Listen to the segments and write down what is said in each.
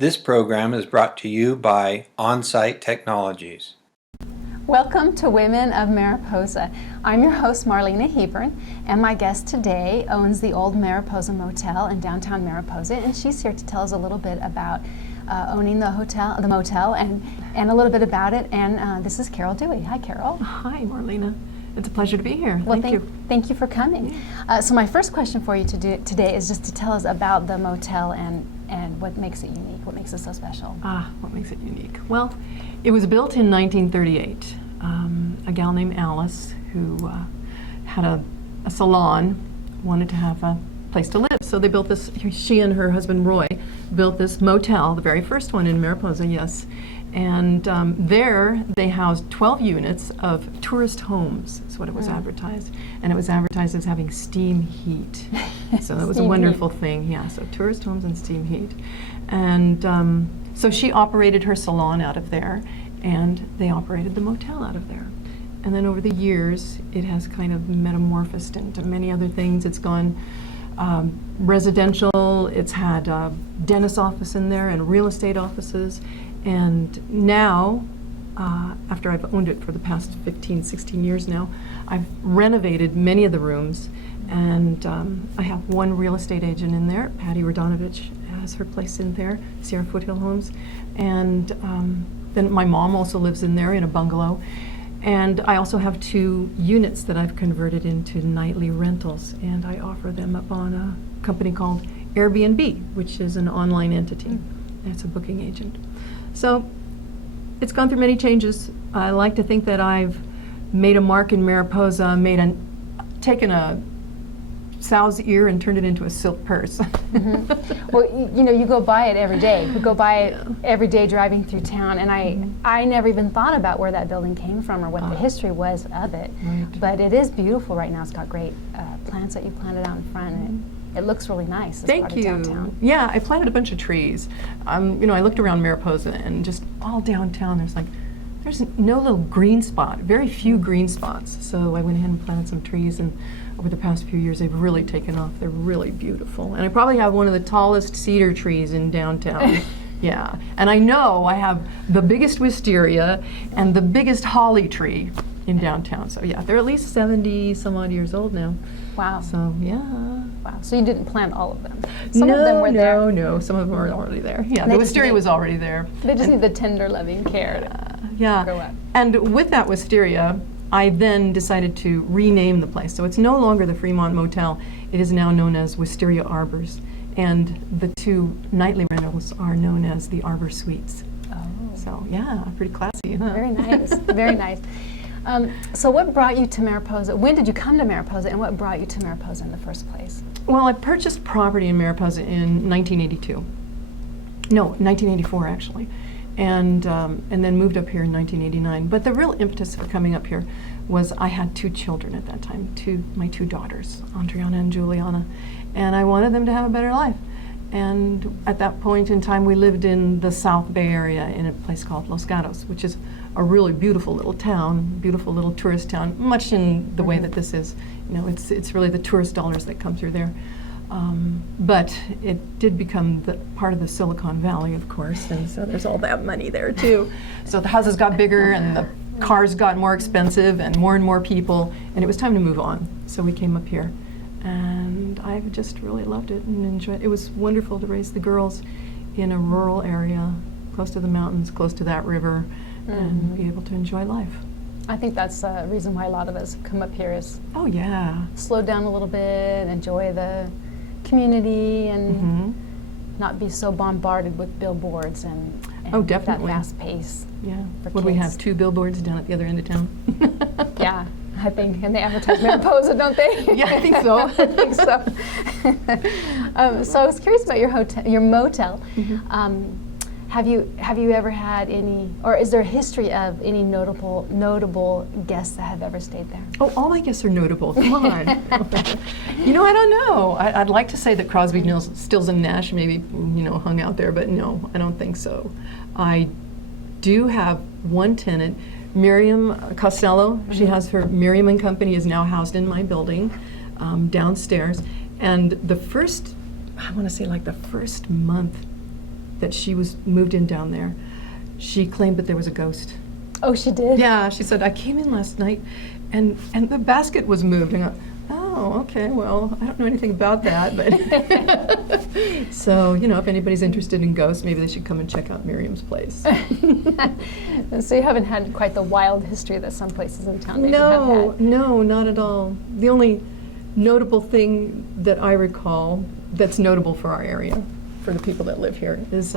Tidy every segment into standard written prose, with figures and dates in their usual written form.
This program is brought to you by On-Site Technologies. Welcome to Women of Mariposa. I'm your host, Marlena Hebern, and my guest today owns the old Mariposa Motel in downtown Mariposa, and she's here to tell us a little bit about owning the motel, and a little bit about it. And this is Carol Dewey. Hi, Carol. Hi, Marlena. It's a pleasure to be here. Well, thank you. Thank you for coming. So my first question for you today is just to tell us about the motel and what makes it unique, what makes it so special. What makes it unique? Well, it was built in 1938. A gal named Alice, who had a salon, wanted to have a place to live. So they built this, she and her husband Roy built this motel, the very first one in Mariposa, yes. And there they housed 12 units of tourist homes, is what it was advertised. And it was advertised as having steam heat. So that was a wonderful thing, yeah. So tourist homes and steam heat. And so she operated her salon out of there, and they operated the motel out of there. And then over the years, it has kind of metamorphosed into many other things. It's gone residential, it's had a dentist office in there and real estate offices. And now, after I've owned it for the past 15, 16 years now, I've renovated many of the rooms, and I have one real estate agent in there, Patty Radonovich has her place in there, Sierra Foothill Homes, and then my mom also lives in there in a bungalow, and I also have 2 units that I've converted into nightly rentals, and I offer them up on a company called Airbnb, which is an online entity, and it's a booking agent. So it's gone through many changes. I like to think that I've made a mark in Mariposa, taken a sow's ear and turned it into a silk purse. Mm-hmm. Well, you know, you go by it every day. We go by it every day driving through town, and I never even thought about where that building came from or what the history was of it. Right. But it is beautiful right now. It's got great plants that you planted out in front, and it looks really nice. Thank you. Downtown. Yeah, I planted a bunch of trees. You know, I looked around Mariposa, and just all downtown, there's no little green spot, very few green spots. So I went ahead and planted some trees, and over the past few years, they've really taken off. They're really beautiful. And I probably have one of the tallest cedar trees in downtown. Yeah, and I know I have the biggest wisteria and the biggest holly tree in downtown. So yeah, they're at least 70 some odd years old now. Wow. So yeah. Wow. So you didn't plant all of them? Some of them were there. No. Some of them were already there. Yeah, the wisteria was already there. They just need the tender, loving care to grow up. And with that wisteria, I then decided to rename the place. So it's no longer the Fremont Motel. It is now known as Wisteria Arbors. And the 2 nightly rentals are known as the Arbor Suites. Oh. So yeah, pretty classy, huh? Very nice. Very nice. So what brought you to Mariposa? When did you come to Mariposa, and what brought you to Mariposa in the first place? Well, I purchased property in Mariposa in 1982. No, 1984 actually, and then moved up here in 1989. But the real impetus for coming up here was I had 2 children at that time, my 2 daughters, Andriana and Juliana, and I wanted them to have a better life. And at that point in time, we lived in the South Bay area in a place called Los Gatos, which is a really beautiful little town, beautiful little tourist town, much in the way that this is. You know, it's really the tourist dollars that come through there. But it did become part of the Silicon Valley, of course, and so there's all that money there too. So the houses got bigger and the cars got more expensive and more people, and it was time to move on. So we came up here. And I've just really loved it and enjoyed it. It was wonderful to raise the girls in a rural area, close to the mountains, close to that river, and be able to enjoy life. I think that's the reason why a lot of us come up here is slow down a little bit, enjoy the community, and not be so bombarded with billboards and definitely. that fast pace. Yeah. Would we have 2 billboards down at the other end of town? Yeah. I think, and they advertise Mariposa, don't they? Yeah, I think so. I think so. So I was curious about your motel. Have you ever had any, or is there a history of any notable guests that have ever stayed there? Oh, all my guests are notable. Come on. You know, I don't know. I'd like to say that Crosby, Stills, and Nash maybe hung out there, but no, I don't think so. I do have one tenant, Miriam Costello. She has her Miriam and Company is now housed in my building downstairs. And the first, I want to say like the first month that she was moved in down there, she claimed that there was a ghost. Oh, she did? Yeah, she said, I came in last night and the basket was moved. And I, oh, okay, well, I don't know anything about that, but so, you know, if anybody's interested in ghosts, maybe they should come and check out Miriam's place. So you haven't had quite the wild history that some places in town maybe have No, had. no, not at all. The only notable thing that I recall that's notable for our area, for the people that live here, is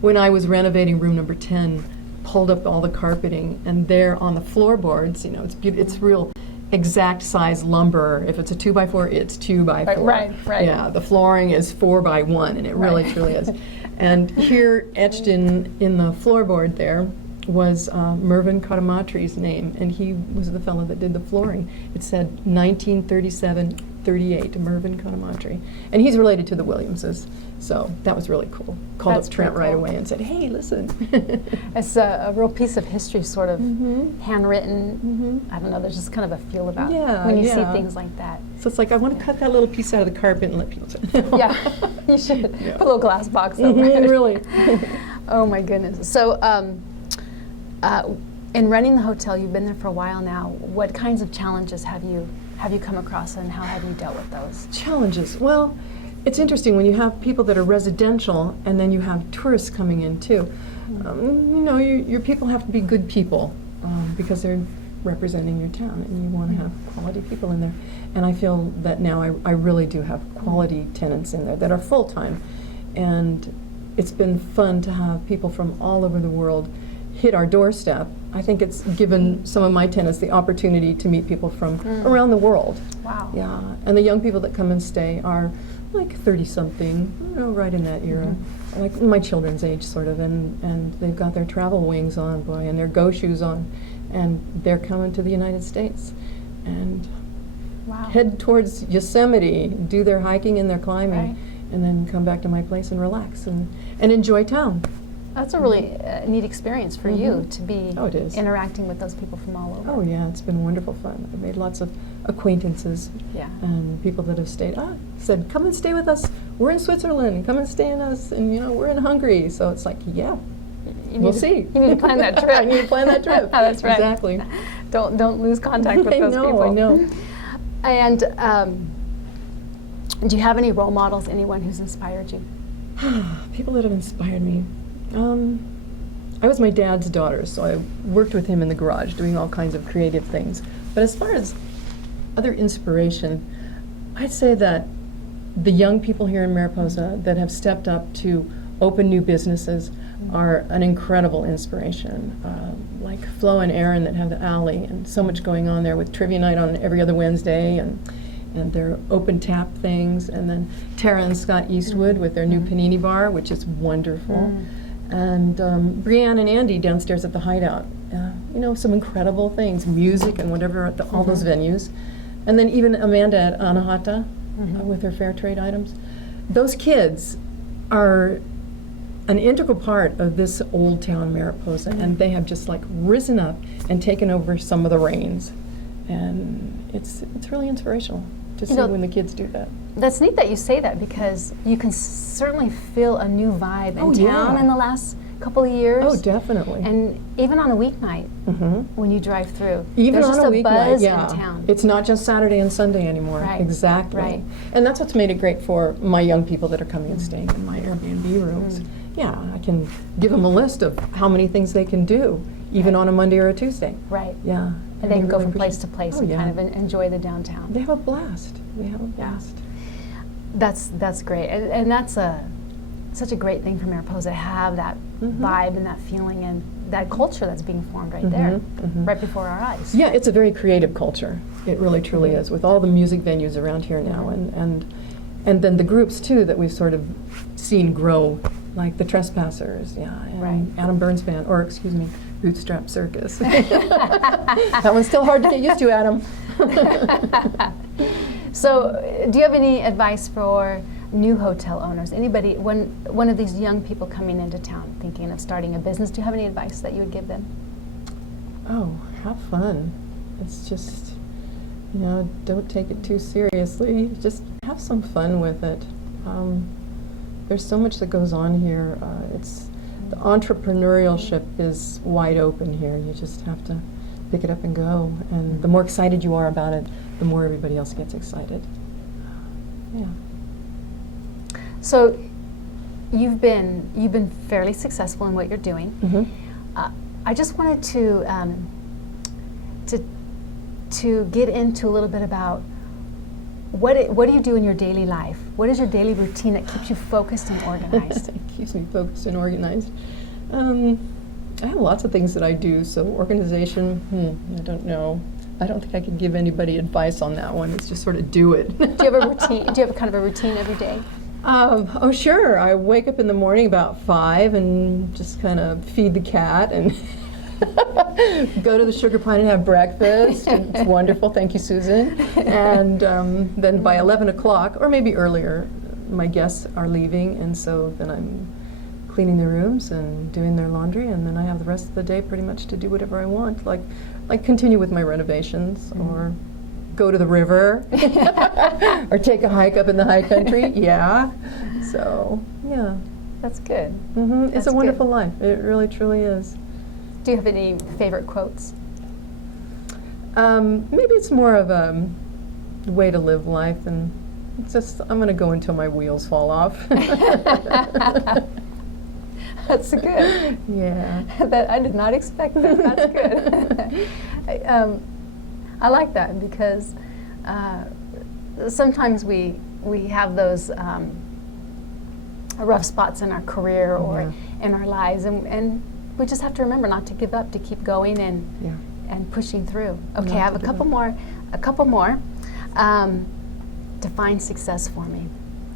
when I was renovating room number 10, pulled up all the carpeting, and there on the floorboards, you know, it's real exact size lumber. If it's a 2x4, it's 2x4. Right. Yeah, the flooring is 4x1, and it really truly is. And here, etched in the floorboard there, was Mervyn Katamatry's name, and he was the fellow that did the flooring. It said 1937-38, Mervyn Katamatry. And he's related to the Williamses, so that was really cool. Called That's up Trent pretty right cool. away and said, hey, listen. It's a real piece of history, sort of Mm-hmm. handwritten. I don't know, there's just kind of a feel about it Yeah, when you see yeah. things like that. So it's like, I want to cut that little piece out of the carpet and let people say. Yeah, you should Yeah. put a little glass box over it. Really. Oh my goodness. So, in running the hotel, you've been there for a while now. What kinds of challenges have you come across, and how have you dealt with those? Challenges. Well, it's interesting when you have people that are residential and then you have tourists coming in too. You know, your people have to be good people because they're representing your town, and you want to have quality people in there. And I feel that now I really do have quality tenants in there that are full-time. And it's been fun to have people from all over the world hit our doorstep. I think it's given some of my tenants the opportunity to meet people from around the world. Wow. Yeah, and the young people that come and stay are like 30-something, you know, right in that era, like my children's age sort of, and they've got their travel wings on, boy, and their go shoes on, and they're coming to the United States and Wow. head towards Yosemite, do their hiking and their climbing, Right. and then come back to my place and relax and enjoy town. That's a really neat experience for you to be Oh, it is. interacting with those people from all over. Oh yeah, it's been wonderful fun. I've made lots of acquaintances. Yeah. And people that have stayed, said, come and stay with us. We're in Switzerland. Come and stay in us. And, you know, we're in Hungary. So it's like, yeah, we'll see. You need to plan that trip. I need to plan that trip. That's right. Exactly. Don't lose contact with those people. I know. And do you have any role models, anyone who's inspired you? People that have inspired me. I was my dad's daughter, so I worked with him in the garage doing all kinds of creative things. But as far as other inspiration, I'd say that the young people here in Mariposa that have stepped up to open new businesses are an incredible inspiration. Like Flo and Aaron that have the alley, and so much going on there with trivia night on every other Wednesday, and their open tap things, and then Tara and Scott Eastwood with their new panini bar, which is wonderful. And Brianne and Andy downstairs at the Hideout. You know, some incredible things, music and whatever at all those venues. And then even Amanda at Anahata with her fair trade items. Those kids are an integral part of this old town Mariposa, and they have just like risen up and taken over some of the reins. And it's really inspirational to see when the kids do that. That's neat that you say that, because you can certainly feel a new vibe in Oh, town yeah. in the last couple of years. Oh, definitely. And even on a weeknight, when you drive through, Even there's on just a weeknight, buzz yeah. in town. It's not just Saturday and Sunday anymore. Right, Exactly. right. And that's what's made it great for my young people that are coming and staying in my Airbnb rooms. Yeah, I can give them a list of how many things they can do, even on a Monday or a Tuesday. Right. Yeah. And they can go really from place to appreciate- place Oh, and yeah. kind of enjoy the downtown. They have a blast. They have a blast. That's great, and that's such a great thing for Mariposa to have that vibe and that feeling and that culture that's being formed right there, right before our eyes. Yeah, it's a very creative culture. It really truly is, with all the music venues around here now, and then the groups too that we've sort of seen grow, like the Trespassers, and Right. Adam Burns Band, or excuse me, Bootstrap Circus. That one's still hard to get used to, Adam. So, do you have any advice for new hotel owners? Anybody, one of these young people coming into town thinking of starting a business, do you have any advice that you would give them? Oh, have fun. It's just, you know, don't take it too seriously. Just have some fun with it. There's so much that goes on here. The entrepreneurship is wide open here. You just have to pick it up and go. And the more excited you are about it, the more everybody else gets excited. Yeah. So you've been fairly successful in what you're doing. Mm-hmm. I just wanted to get into a little bit about what do you do in your daily life? What is your daily routine that keeps you focused and organized? It keeps me focused and organized. I have lots of things that I do. So organization, I don't know. I don't think I could give anybody advice on that one. It's just sort of do it. Do you have a routine? Do you have kind of a routine every day? Oh, sure. I wake up in the morning about 5 and just kind of feed the cat and go to the sugar pine and have breakfast. It's wonderful. Thank you, Susan. And then by 11 o'clock, or maybe earlier, my guests are leaving, and so then I'm cleaning their rooms and doing their laundry, and then I have the rest of the day pretty much to do whatever I want, like continue with my renovations, or go to the river, or take a hike up in the high country. Yeah. So, yeah. That's good. Mm-hmm. It's That's a wonderful good. life. It really, truly is. Do you have any favorite quotes? Maybe it's more of a way to live life, and it's just, I'm going to go until my wheels fall off. That's good. Yeah. That I did not expect that. That's good. I like that because sometimes we have those rough spots in our career or in our lives, and we just have to remember not to give up, to keep going and pushing through. Okay, I have a couple more. Define success for me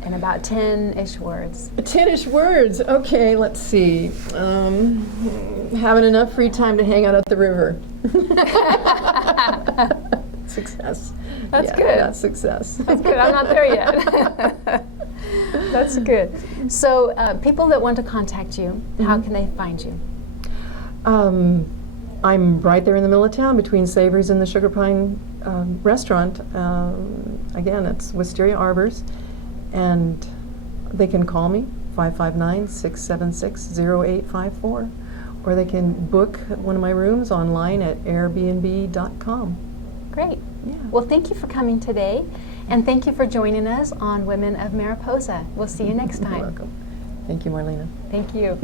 in about 10-ish words. 10-ish words. Okay, let's see. Having enough free time to hang out at the river. Success. That's good. That's success. That's good. I'm not there yet. That's good. So people that want to contact you, how can they find you? I'm right there in the middle of town between Savory's and the Sugar Pine restaurant. Again, it's Wisteria Arbors. And they can call me, 559-676-0854. Or they can book one of my rooms online at airbnb.com. Great. Yeah. Well, thank you for coming today. And thank you for joining us on Women of Mariposa. We'll see you next time. You're welcome. Thank you, Marlena. Thank you.